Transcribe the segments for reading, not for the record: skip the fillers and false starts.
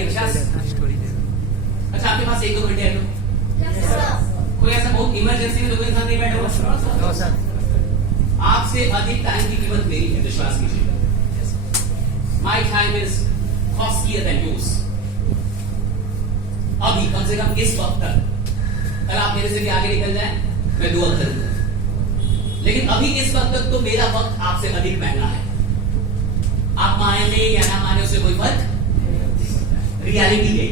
गाड़ी 50। अच्छा आपके पास 1-2 घंटे है तो कोई ऐसा बहुत इमरजेंसी में तो कोई इंसान नहीं बैठा होगा। आपसे अधिक टाइम की कीमत मेरी है, विश्वास कीजिए। My time is costlier then yours. अभी कम से कम इस वक्त तक, कल आप मेरे से आगे निकल जाएं, मैं दुआ करूंगा, लेकिन अभी इस वक्त तक तो मेरा वक्त आपसे अधिक महंगा है। आप माने या ना माने उससे कोई फर्क, रियलिटी है।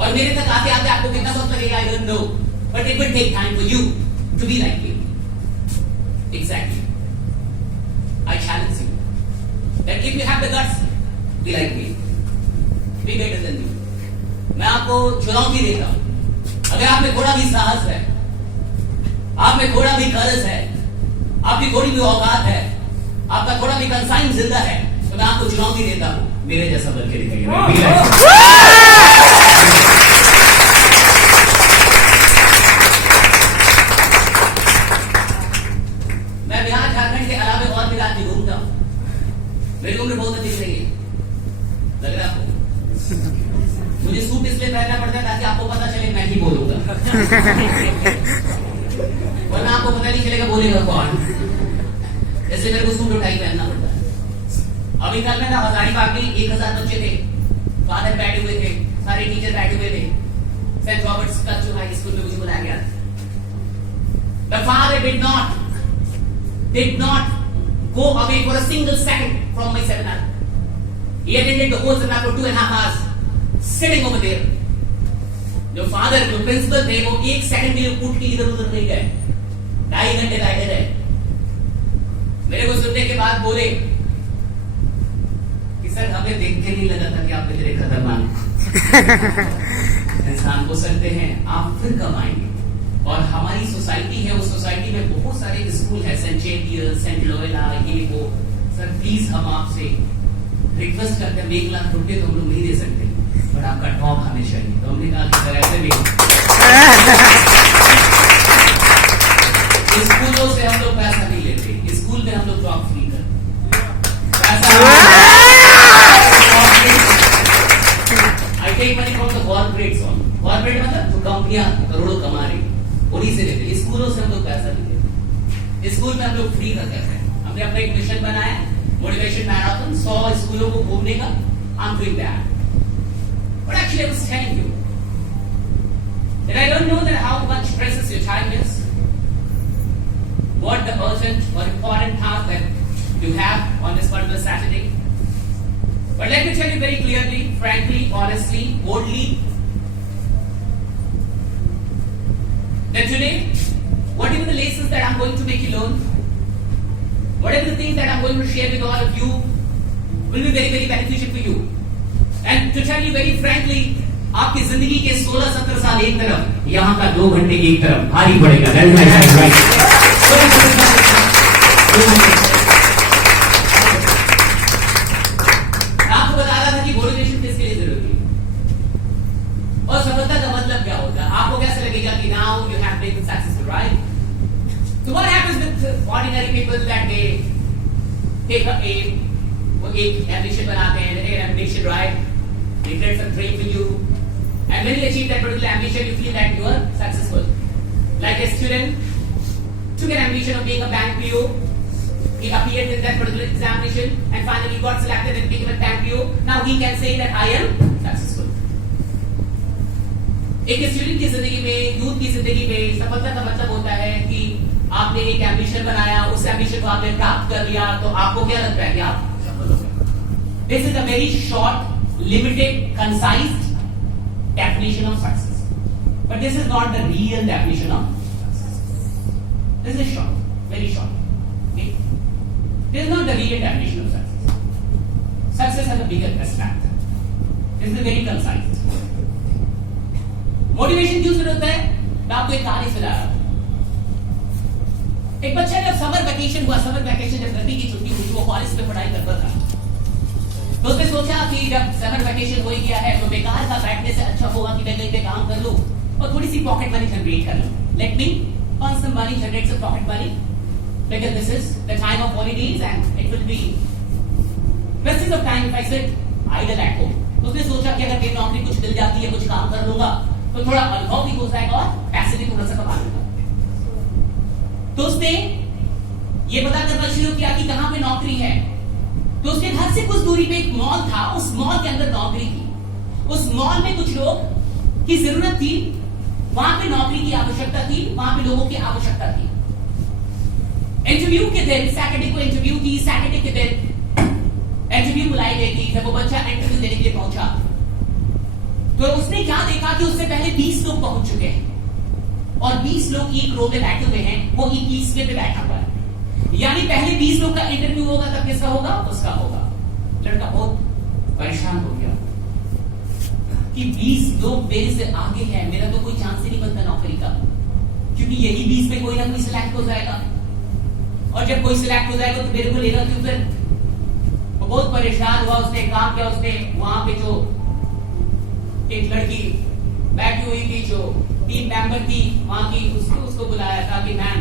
और मेरे तक आते आते आपको कितना वक्त लगेगा, I don't know, but it will take time for you to be like me. Exactly, I challenge you that if you have the guts, be like me, be better than me. मैं आपको चुनौती देता हूं, अगर आप में थोड़ा भी साहस है, आप में थोड़ा भी कर्ज है, आपकी थोड़ी भी औकात है, आपका थोड़ा भी कंसाइन जिंदा है, तो मैं आपको चुनौती देता हूं, मेरे जैसा बन के दिखाइए। मैं बिहार झारखंड के अलावा और भी राज्य घूमता हूं, मेरी उम्र बहुत अधिक नहीं है, लग रहा आपको? मुझे सूट इसलिए पहनना पड़ता है ताकि आपको पता चले मैं ही बोलूंगा, वरना आपको पता नहीं चलेगा बोलेगा कौन। इसलिए मेरे को सूट और टाई पहनना पड़ता है। अभी कल मैं था हजारीबाग में, 1000 बच्चे थे, फादर बैठे हुए थे, सारे टीचर बैठे हुए थे। Saint Roberts cultural high school में मुझे बुलाया गया। The father did not go away for a single second from my seminar. He attended the whole seminar for 2.5 hours, sitting over there. जो फादर, जो प्रिंसिपल थे, वो 1 सेकंड के लिए उठ के इधर उधर नहीं गए, 2.5 घंटे बैठे रहे। मेरे को सुनने के बाद बोले कि सर हमें देख के नहीं लगा था कि आप इतने खतरनाक इंसान हो सकते हैं, आप फिर कब आएंगे। और हमारी सोसाइटी है, उस सोसाइटी में बहुत सारे स्कूल है, सेंट जेवियर, सेंट लोएला, ये वो। सर प्लीज हम आपसे रिक्वेस्ट करते हैं, 1 लाख रुपए तो हम लोग नहीं दे सकते, बट आपका टॉप हमें चाहिए। तो हमने कहा कि सर ऐसे भी स्कूलों से हम लोग पैसा नहीं लेते, स्कूल में हम लोग टॉप फ्री करते। I take money from the corporates on, corporate मतलब जो कंपनियां करोड़ों कमा रही, उन्हीं से लेते। स्कूलों से हम लोग पैसा नहीं लेते, स्कूल में हम लोग फ्री कर देते हैं। हमने अपना एक मिशन बनाया, मोटिवेशन मैराथन, 100 स्कूलों को घूमने का। I am doing that, but actually I was telling you that I don't know that how much precious your time is, what the urgent or important task that you have on this particular Saturday. But let me tell you very clearly, frankly, honestly, boldly, that today, whatever the lessons that I'm going to make you learn, whatever the things that I'm going to share with all of you, will be very, very beneficial for you. And to tell you very frankly, आपकी जिंदगी के 16-17 साल एक तरफ, यहाँ का 2 घंटे एक तरफ भारी पड़ेगा। आपको बता रहा था कि मोटिवेशन किसके लिए जरूरी है और सफलता का मतलब क्या होता है। आपको कैसे लगेगा कि now you have been successful, right? So what happens with ordinary people that they take a aim, वो एक ambition बनाते हैं, एक ambition, right? They create some dream for you, and when you achieve that particular ambition, you feel that you are successful. Like a student took an ambition of being a bank PO, he appeared in that particular examination, and finally got selected and became a bank PO. Now he can say that I am successful. एक student की जिंदगी में, youth की जिंदगी में सफलता का मतलब होता है कि आपने एक एम्बिशन बनाया, उस एम्बिशन को आपने प्राप्त कर लिया, तो आपको क्या लगता है कि आप सफल हो गए। This is a very short, limited, concise definition of success, but this is not the real definition of success. This is short, very short. Okay? This is not the real definition of success. Success has a bigger aspect. This is very concise. Motivation क्यों जरूरत है? मैं आपको एक कहानी सुना रहा हूं। एक बच्चा जब समर वेकेशन हुआ, समर वेकेशन जब गर्मी की छुट्टी हुई, वो कॉलेज में पढ़ाई करता था। तो उसने सोचा कि जब समर वेकेशन हो ही गया है तो बेकार का बैठने से अच्छा होगा कि मैं कहीं पे काम कर लूं और थोड़ी सी पॉकेट मनी जनरेट कर लूं। Let me earn some money, generate some pocket money, because this is the time of holidays and it will be wastage of time if I sit idle at home. उसने सोचा कि अगर मेरी नौकरी कुछ मिल जाती है, कुछ काम कर लूंगा तो थोड़ा अनुभव भी हो जाएगा और पैसे भी थोड़ा सा कमा लूंगा। तो उसने ये पता करना शुरू किया कि कहां पे नौकरी है। तो उसके घर से कुछ दूरी पे एक मॉल था, उस मॉल के अंदर नौकरी थी। उस मॉल में कुछ लोग की जरूरत थी, वहां पे नौकरी की आवश्यकता थी, वहां पे लोगों की आवश्यकता थी। इंटरव्यू के दिन सैटरडे को इंटरव्यू थी, सैटरडे के दिन इंटरव्यू बुलाई गई थी। जब वो बच्चा इंटरव्यू देने के लिए पहुंचा तो उसने क्या देखा कि उससे पहले 20 लोग पहुंच चुके हैं और 20 लोग एक रो में बैठे हुए हैं, वो 21वें पे बैठा हुआ है। यानी पहले 20 लोग का इंटरव्यू होगा, तब किसका होगा? उसका होगा। लड़का बहुत परेशान हो गया कि 20 लोग मेरे से आगे हैं, मेरा तो कोई चांस ही नहीं बनता नौकरी का, क्योंकि यही 20 में कोई ना कोई सिलेक्ट हो जाएगा और जब कोई सिलेक्ट हो जाएगा तो मेरे को लेगा क्यों? फिर वो बहुत परेशान हुआ। उसने काम किया, उसने वहां पे जो एक लड़की बैठी हुई थी, जो टीम मेंबर थी वहां की, उसको बुलाया था कि मैम,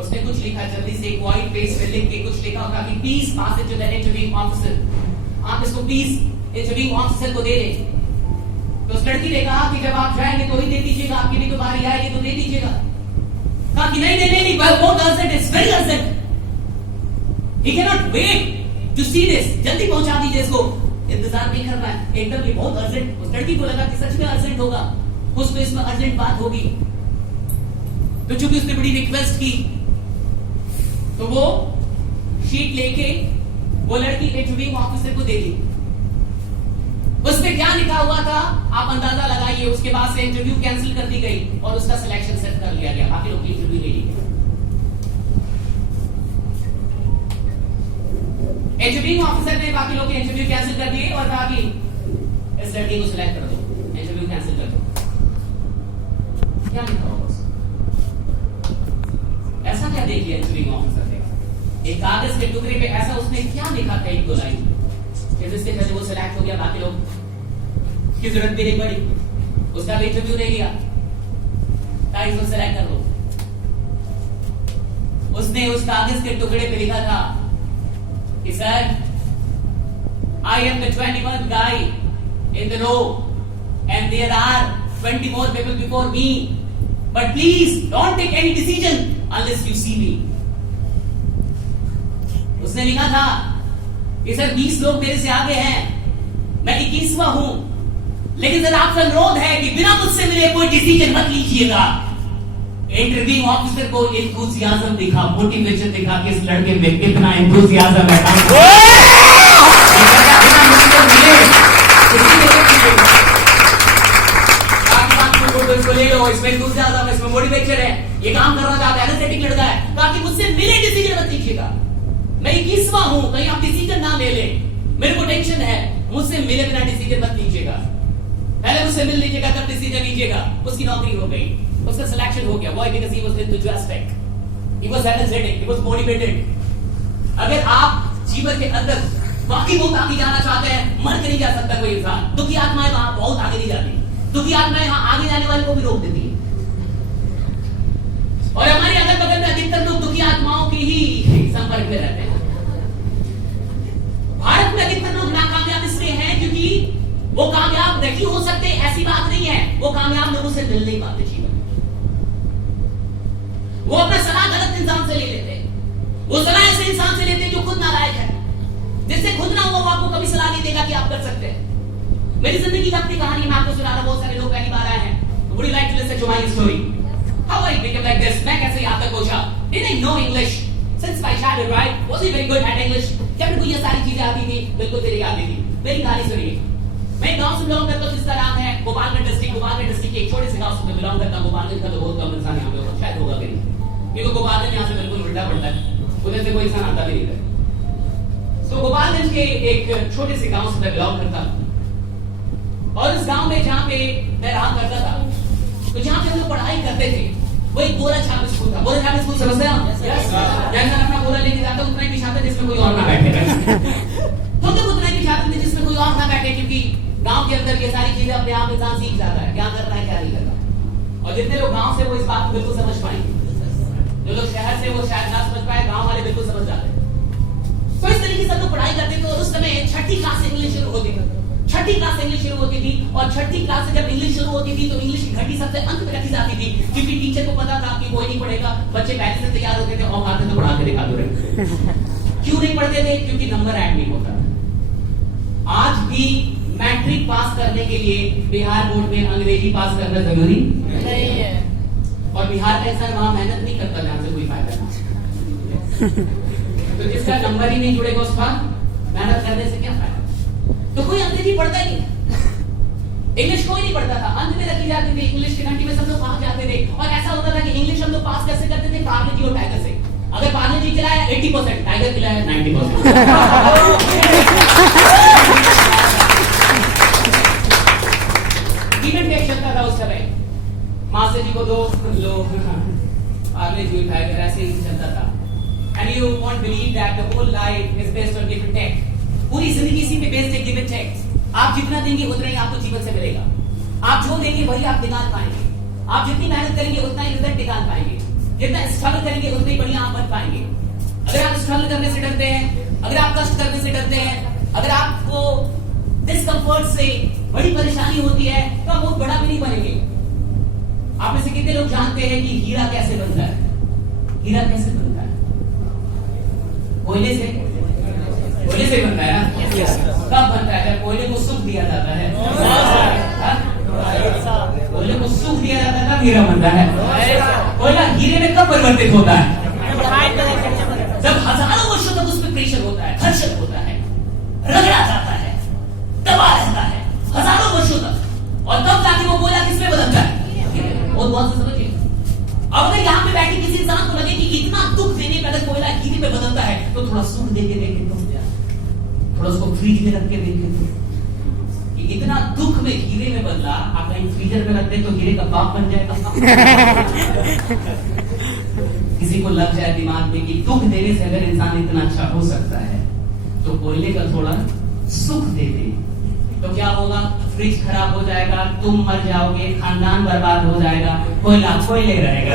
उसने कुछ लिखा जल्दी से, एक व्हाइट पेज पे लिख के कुछ लिखा होगा कि please pass it to the interviewing officer, आप इसको प्लीज इंटरव्यूइंग ऑफिसर को दे दें। तो उस लड़की ने कहा कि जब आप जाएंगे तो ही दे दीजिएगा, आपकी भी तो बारी आएगी तो दे दीजिएगा। कहा कि नहीं, बहुत urgent, it's very urgent, he can not wait to see this, जल्दी पहुंचा दीजिए इसको, इंतजार नहीं करना है, एकदम ये बहुत अर्जेंट। उस लड़की को लगा कि सच में अर्जेंट होगा, कुछ तो इसमें अर्जेंट बात होगी। तो चूंकि उसने बड़ी रिक्वेस्ट की तो वो शीट लेके वो लड़की इंटरव्यूइंग ऑफिसर को दे दी। उसमें क्या लिखा हुआ था आप अंदाजा लगाइए। उसके बाद से इंटरव्यू कैंसिल कर दी गई और उसका सिलेक्शन सेट कर लिया गया, बाकी लोग की इंटरव्यू ले ली गई। इंटरव्यूइंग ऑफिसर ने बाकी लोग के इंटरव्यू कैंसिल कर दिए और कहा कि इस लड़की को सिलेक्ट कर दो, इंटरव्यू कैंसिल कर दो। क्या लिखा होगा उसमें? ऐसा क्या देख लिया इंटरव्यूइंग ऑफिसर ने? एक कागज के टुकड़े पे ऐसा उसने क्या लिखा था, एक दो लाइन, जिससे पहले वो सिलेक्ट हो गया, बाकी लोग की जरूरत भी नहीं पड़ी, उसका भी इंटरव्यू नहीं लिया, ताकि उसको सिलेक्ट कर लो। उसने उस कागज के टुकड़े पे लिखा था कि sir, I am the 21st guy in the row and there are 20 more people before me, but please don't take any decision unless you see me. उसने लिखा था कि सर 20 लोग मेरे से आगे हैं, मैं 21वां हूं, लेकिन सर आपका अनुरोध है कि बिना मुझसे मिले कोई डिसीजन मत लीजिएगा। इंटरव्यूइंग ऑफिसर को एंथुसियाज्म दिखा, मोटिवेशन दिखा कि इस लड़के में कितना एंथुसियाज्म है। इसको ले लो, इसमें एंथुसियाज्म है, इसमें मोटिवेशन है, ये काम करना चाहता है, एनर्जेटिक लड़का है, ताकि मुझसे मिले डिसीजन मत लीजिएगा। मैं 21वां हूं, कहीं आप डिसीजन ना ले ले, मेरे को टेंशन है, मुझसे मिले बिना डिसीजन मत लीजिएगा, पहले मुझसे मिल लीजिएगा तब डिसीजन लीजिएगा। उसकी नौकरी हो गई, उसका सिलेक्शन हो गया। Why? Because he was enthusiastic, he was energetic, he was motivated। अगर आप जीवन के अंदर वाकई बहुत आगे जाना चाहते हैं, मर के नहीं जा सकता कोई इंसान। दुखी आत्माएं वहां बहुत आगे नहीं जाती, दुखी आत्माएं यहाँ आगे जाने वाले को भी रोक देती है। और हमारे अगल बगल में अधिकतर लोग दुखी आत्माओं के ही संपर्क में रहते हैं। भारत में अधिकतर लोग नाकामयाब इसलिए हैं क्योंकि वो कामयाब नहीं हो सकते, ऐसी बात नहीं है, वो कामयाब लोगों से मिल नहीं पाते जीवन। वो अपना सलाह गलत इंसान से ले लेते हैं, वो सलाह ऐसे इंसान से लेते हैं जो खुद नालायक है, जिससे खुद ना हुआ वो आपको कभी सलाह नहीं देगा कि आप कर सकते हैं। मेरी जिंदगी की अपनी कहानी मैं आपको सुना रहा, बहुत सारे लोग पहली बार आए हैं। Would you like to listen to my story? How I became like this? मैं कैसे यहाँ तक पहुंचा? Didn't know English since my childhood, right? Wasn't very good at English. जब मेरे को ये सारी चीजें आती थी, बिल्कुल तेरी याद नहीं थी। मेरी कहानी सुनिए। मैं गांव से बिलोंग करता हूँ जिसका नाम है गोपालगंज डिस्ट्रिक्ट के एक छोटे से गांव से बिलोंग करता हूँ। गोपालगंज का तो बहुत कम इंसान यहाँ पे होगा, शायद होगा कहीं, क्योंकि गोपालगंज यहाँ से बिल्कुल उल्टा पड़ता है, उधर से कोई इंसान आता भी नहीं था। तो गोपालगंज के एक छोटे से गांव से मैं बिलोंग करता हूँ और उस गांव में जहाँ पे मैं रहा करता था, तो जहाँ पे हम लोग पढ़ाई करते थे वो एक बोरा छाप स्कूल था। बोरा छाप स्कूल समझते हैं आप? जैसा अपना बोरा लेके जाता उतना ही पिछाते जिसमें कोई और ना बैठे। तो जब उतना ही पिछाते थे जिसमें कोई और ना बैठे, क्योंकि गांव के अंदर ये सारी चीजें अपने आप इंसान सीख जाता है, क्या करना है क्या नहीं करना। और जितने लोग गांव से वो इस बात को बिल्कुल समझ पाएंगे, जो लोग शहर से वो शायद ना समझ पाए, गांव वाले बिल्कुल समझ जाते हैं। तो इस तरीके से हम लोग पढ़ाई करते थे और उस समय 6ठी क्लास इंग्लिश शुरू होती थी, छठी क्लास से इंग्लिश शुरू होती थी, और छठी क्लास से जब इंग्लिश शुरू होती थी तो इंग्लिश की घंटी सबसे अंत में रखी जाती थी, क्योंकि टीचर को पता था कि कोई नहीं पढ़ेगा, बच्चे पहले से तैयार होते थे और खाते तो पढ़ा के दिखा दो रहे। क्यों नहीं पढ़ते थे? क्योंकि नंबर ऐड नहीं होता था। आज भी मैट्रिक पास करने के लिए बिहार बोर्ड में अंग्रेजी पास करना जरूरी नहीं है, और बिहार का इंसान वहां मेहनत नहीं करता जहां से कोई फायदा नहीं। तो जिसका नंबर ही नहीं जुड़ेगा उसका मेहनत करने से क्या फायदा? तो कोई अंग्रेजी पढ़ता ही नहीं, इंग्लिश कोई नहीं पढ़ता था, अंत में रखी जाती थी, इंग्लिश की घंटी में सब लोग भाग जाते थे, और ऐसा होता था कि इंग्लिश हम लोग पास कैसे करते थे? पार्ले जी और टाइगर से। अगर पार्ले जी खिलाया 80%, टाइगर खिलाया 90%। चलता था उस समय, मास्टर जी को दो लोग पार्ले जी टाइगर, ऐसे ही चलता था। And you won't believe that the whole life is based on give and take. पूरी जिंदगी इसी पे बेस्ड है, गिव एंड टेक। आप जितना देंगे उतना ही आपको जीवन से मिलेगा, आप जो देंगे वही आप निकाल पाएंगे, आप जितनी मेहनत करेंगे उतना ही रिजल्ट निकाल पाएंगे, जितना स्ट्रगल करेंगे उतनी बढ़िया आप बन पाएंगे। अगर आप स्ट्रगल करने से डरते हैं, अगर आप कष्ट करने से डरते हैं, अगर आपको डिस्कम्फर्ट से बड़ी परेशानी होती है, तो आप बहुत बड़ा भी नहीं बनेंगे। आप में से कितने लोग जानते हैं कि हीरा कैसे बनता है? हीरा कैसे बनता है? कोयले से बनता है ना? कब बनता है? जब कोयले को सुख दिया जाता है, कोयले को सुख दिया जाता है तब हीरा बनता है। कोयला हीरे में कब परिवर्तित होता है? जब हजारों वर्षों तक उस पर प्रेशर होता है, घर्षण होता है, रगड़ा जाता है, दबा रहता है हजारों वर्षों तक, और तब जाके वो कोयला किसमें बदलता है? और बहुत से समझिए, अब अगर यहाँ पे बैठे किसी इंसान को लगे कि इतना दुख देने पे अगर कोयला हीरे में बदलता है, तो थोड़ा सुख देके देखे तो, थोड़ा उसको फ्रीज में रख के देखे तो, कि इतना दुख में हीरे में बदला, आप कहीं फ्रीजर में रख दे तो हीरे का बाप बन जाएगा। किसी को लग जाए दिमाग में कि दुख देने से अगर इंसान इतना अच्छा हो सकता है, तो कोयले का थोड़ा सुख दे दे तो क्या होगा? फ्रिज खराब हो जाएगा, तुम मर जाओगे, खानदान बर्बाद हो जाएगा, कोयला कोयले रहेगा।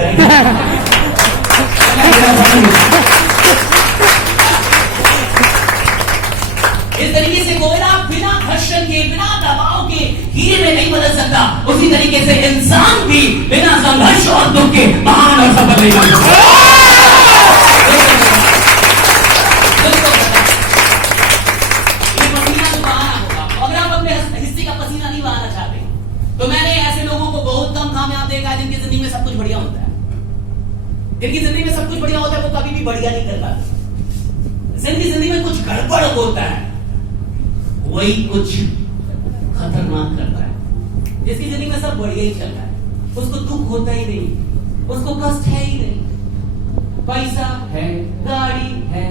इस तरीके से कोयला बिना घर्षण के, बिना दबाव के हीरे में नहीं बदल सकता, उसी तरीके से इंसान भी बिना संघर्ष और दुख के महान और सफल नहीं बन सकता। तो मैंने ऐसे लोगों को बहुत कम कामयाब देखा है जिनकी जिंदगी में सब कुछ बढ़िया होता है। जिनकी जिंदगी में सब कुछ बढ़िया होता है वो कभी भी बढ़िया नहीं करता। जिनकी जिंदगी में कुछ गड़बड़ होता है वही कुछ खतरनाक करता है। जिसकी जिंदगी में सब बढ़िया ही चल रहा है, उसको दुख होता ही नहीं, उसको कष्ट है ही नहीं, पैसा है, गाड़ी है,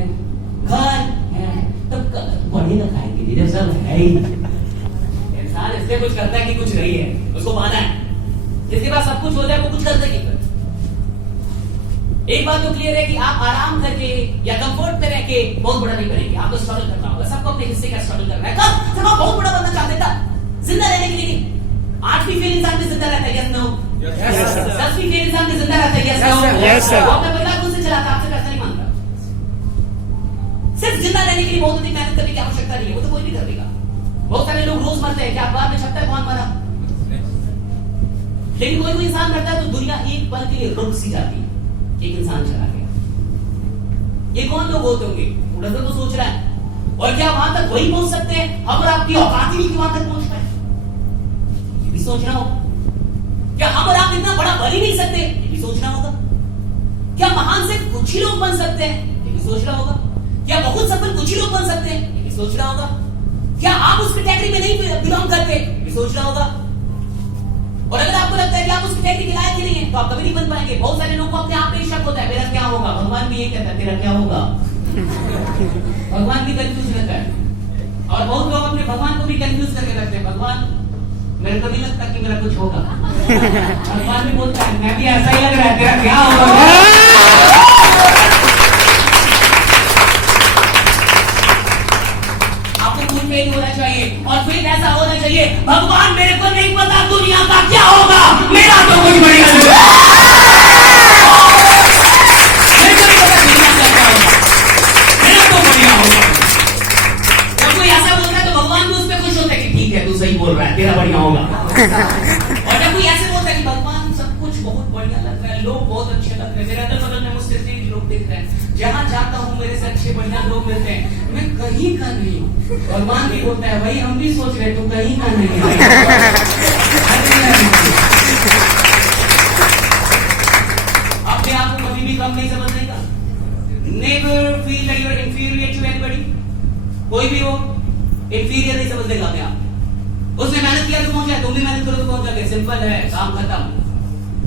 घर है, तब बढ़िया खाएंगे जब सब है ही। इंसान इसलिए कुछ करता है कि कुछ नहीं है, उसको माना है। जिसके पास सब कुछ हो जाए वो कुछ करता ही नहीं। एक बात तो क्लियर है कि आप आराम करके या कंफर्ट में रह के बहुत बड़ा नहीं करेंगे, आपको स्ट्रगल करना होगा। सबको अपने हिस्से का स्ट्रगल करना है। कब? जब आप बहुत बड़ा बनना चाहते तब, जिंदा रहने के लिए नहीं। 8वीं फेल इंसान भी जिंदा रहता है, यस नो? 10वीं फेल इंसान भी जिंदा रहता है, यस नो? वो अपना परिवार खुद से चलाता है, आपसे पैसा नहीं मांगता। सिर्फ जिंदा रहने के लिए बहुत अधिक मेहनत करने की आवश्यकता नहीं है, वो तो कोई भी कर देगा। बहुत सारे लोग रोज मरते हैं, क्या अखबार में छपता है कौन मरा? लेकिन कोई इंसान मरता है तो दुनिया एक पल के लिए रुक सी जाती है, एक इंसान चला गया। ये कौन लोग होते होंगे? उधर तो सोच रहा है, और क्या वहां तक वही पहुंच सकते हैं? हम और आपकी औकात ही नहीं कि वहां तक पहुंच पाए, ये भी सोचना होगा। क्या हम और आप इतना बड़ा बन ही नहीं सकते? ये भी सोचना होगा। क्या महान से कुछ ही लोग बन सकते हैं? ये भी सोचना होगा। क्या बहुत सफल कुछ ही लोग बन सकते हैं? ये भी सोचना होगा। क्या आप उस कैटेगरी में नहीं बिलोंग करते? ये भी सोचना होगा। और अगर आपको लगता है कि आप उस कैटेगरी के लायक ही नहीं है, तो आप कभी नहीं बन पाएंगे। बहुत सारे लोगों को अपने आप पे शक होता है, मेरा क्या होगा? भगवान भी ये कहता है, तेरा क्या होगा? भगवान भी कंफ्यूज रहता है, और बहुत लोग अपने भगवान को भी कंफ्यूज करके रखते हैं। भगवान, मेरे को नहीं लगता कि मेरा कुछ होगा। भगवान भी बोलता है, मैं भी ऐसा ही लग रहा है, तेरा क्या होगा? फेल होना चाहिए, और फेल ऐसा होना चाहिए, भगवान मेरे को नहीं पता दुनिया का क्या होगा, मेरा तो कुछ बढ़िया नहीं है। मेरे को नहीं पता दुनिया का क्या होगा, मेरा तो बढ़िया होगा। जब कोई ऐसा बोलता है तो भगवान भी उस पर बोल रहा है तेरा बढ़िया होगा। और जब कोई ऐसे बोलता है कि भगवान सब कुछ बहुत बढ़िया लग रहा है, लोग बहुत अच्छे लग रहे हैं, मेरे अगल बगल में मुझसे तेज लोग दिख रहे हैं, जहां जाता हूँ मेरे से अच्छे बढ़िया लोग मिलते हैं, मैं कहीं का नहीं हूँ। भगवान भी बोलता है भाई हम भी सोच रहे तू कहीं का नहीं अपने आप को कभी भी कम नहीं समझने का। Never feel that you are inferior to anybody. कोई भी हो इंफीरियर नहीं समझने का अपने आप। उसने मेहनत किया तो पहुंचा, तुम भी मेहनत करो तो पहुंच जाओगे। सिंपल है, काम खत्म।